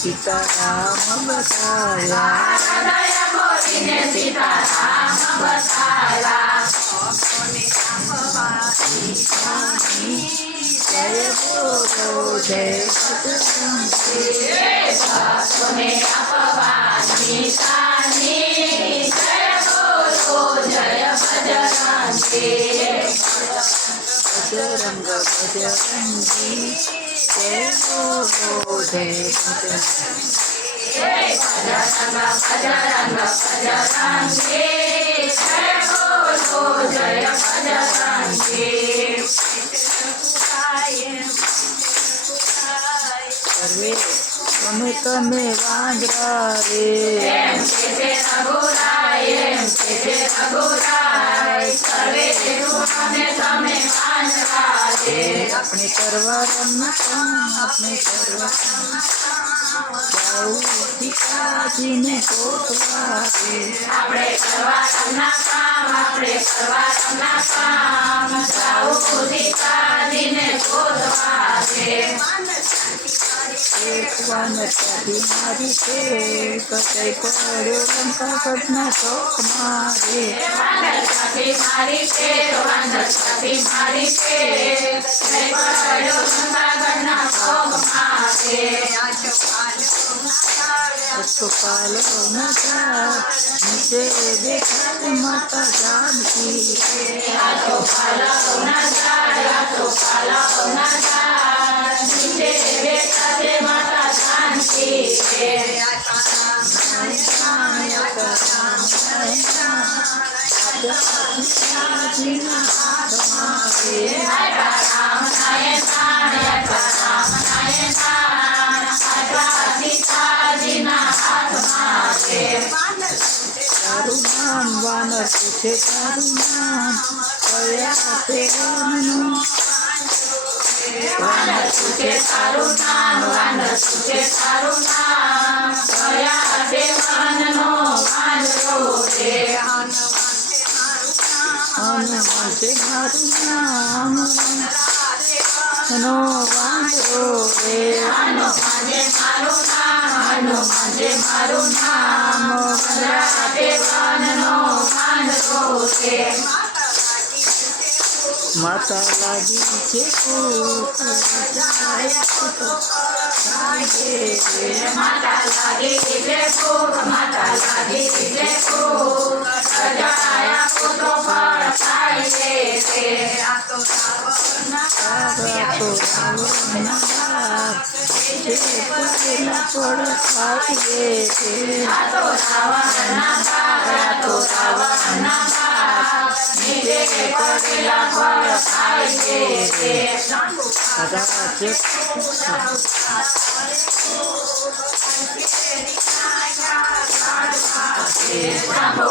सीताराम बताया जय बोलो जय बजरंग बजरंगी जय बोलो जय सर्वे તમે તમે વાંદરા રે આપણે કરવા આપણે કરવા જાઉં સીતાજીને ગોતવા રે આપણે કરવા કામ આપણે કરવા કામ જાઉં સીતાજીને ગોતવા રે એક વાનર ત્યાંથી મારી છે કચાઈ પડ્યો લંકા ઘટના ચોક મારે પાલો નજા નીચે દેખાય માતા જાનકી તારું નામ વાનર પૂછે તારું નામ કયા તેરનું વાનર પૂછે તારું નામ વાનર પૂછે તારું નામ કયા દેવાનનો વાંદરો રે હનુમાન છે મારું નામ નો વાંદરો રે હનુમાન છે મારું નામ કયા દેવાનનો વાંદરો રે માતા લાગી છે માતા લાગી છે દીજે ફૂલ સજાયા પુત્રો ફળ ખાય છે તે આ તો રાવણના બાપ, જે પૂરેલા ફળ ખાઈએ છે. આ તો રાવણના બાપ આ તો રાવણના બાપ નીચે પડેલા ફળ ખાય છે તે રાજ્ય જાંબુ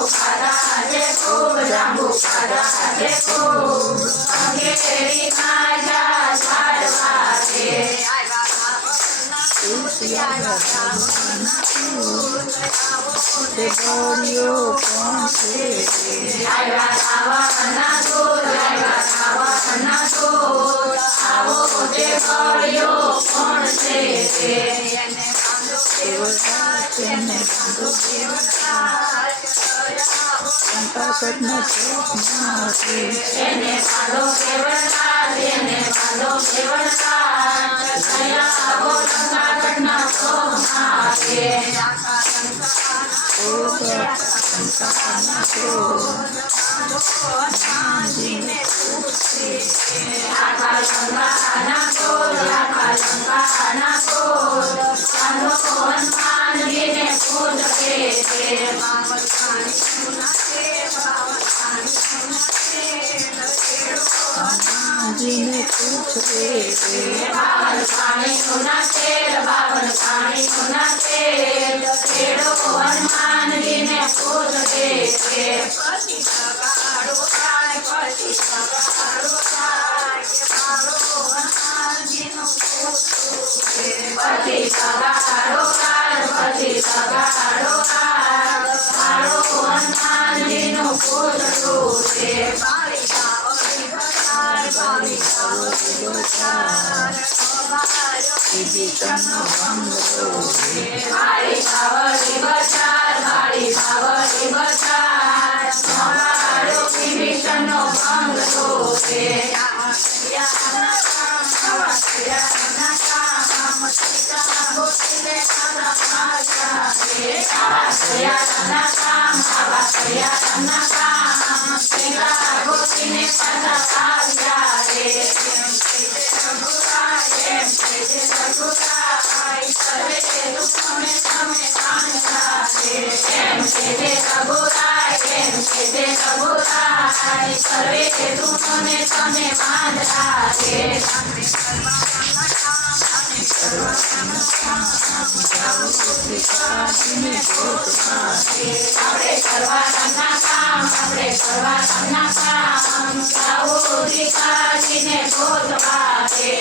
ખાધા છે ખૂબ જાંબુ ખાધા છે ખૂબ અંગેરી માજા ઝાડવા છે તે ગોળીઓ કોણ છે? આવ્યા રાવણના દૂત આવ્યા રાવણના દૂત આવો તે ગળ્યો કોણ છે તે તેને કંકાસતના ચોકમાં છે. એને બાંધો કેવળરાજ એને બાંધો કેવળરાજ દયા ગોલંકા ઘટના ચોકમાં છે કંકાના આખા લંકાના ગોળ આખા લંકાના ગોળ બાંધો હનુમાનજીને પૂજકે છે હનુમાનજીને પૂછે બાવન પાણીનું ના તેલ બાવન પાણીનું ના તેલ ખેડો હનુમાનજીને પૂજકે છે પછી સગાડો થાય પછી સગાડો થાય કે મારો હનુમાનજીનું પછી સગાડો કાળ પછી સગાડો કાળ મારો હનુમાનજીનું પૂજતું છે બાળી સાવરી બજાર બાળી સાવરી બજાર વિભીષણનો બંગલો મારી સાવરી બજાર મારી સાવરી બજાર મારો વિભીષણનો બંગલો છે આવા સયાના કામ આવા સયાના કામ પેલા ગોતીને પાછા આવ્યા રે સર્વે તુમને તમે બાંધતા રે આપણે કરવાના કામ આપણે કરવાના કામ જાઓ દીકાજીને ગોતવા રે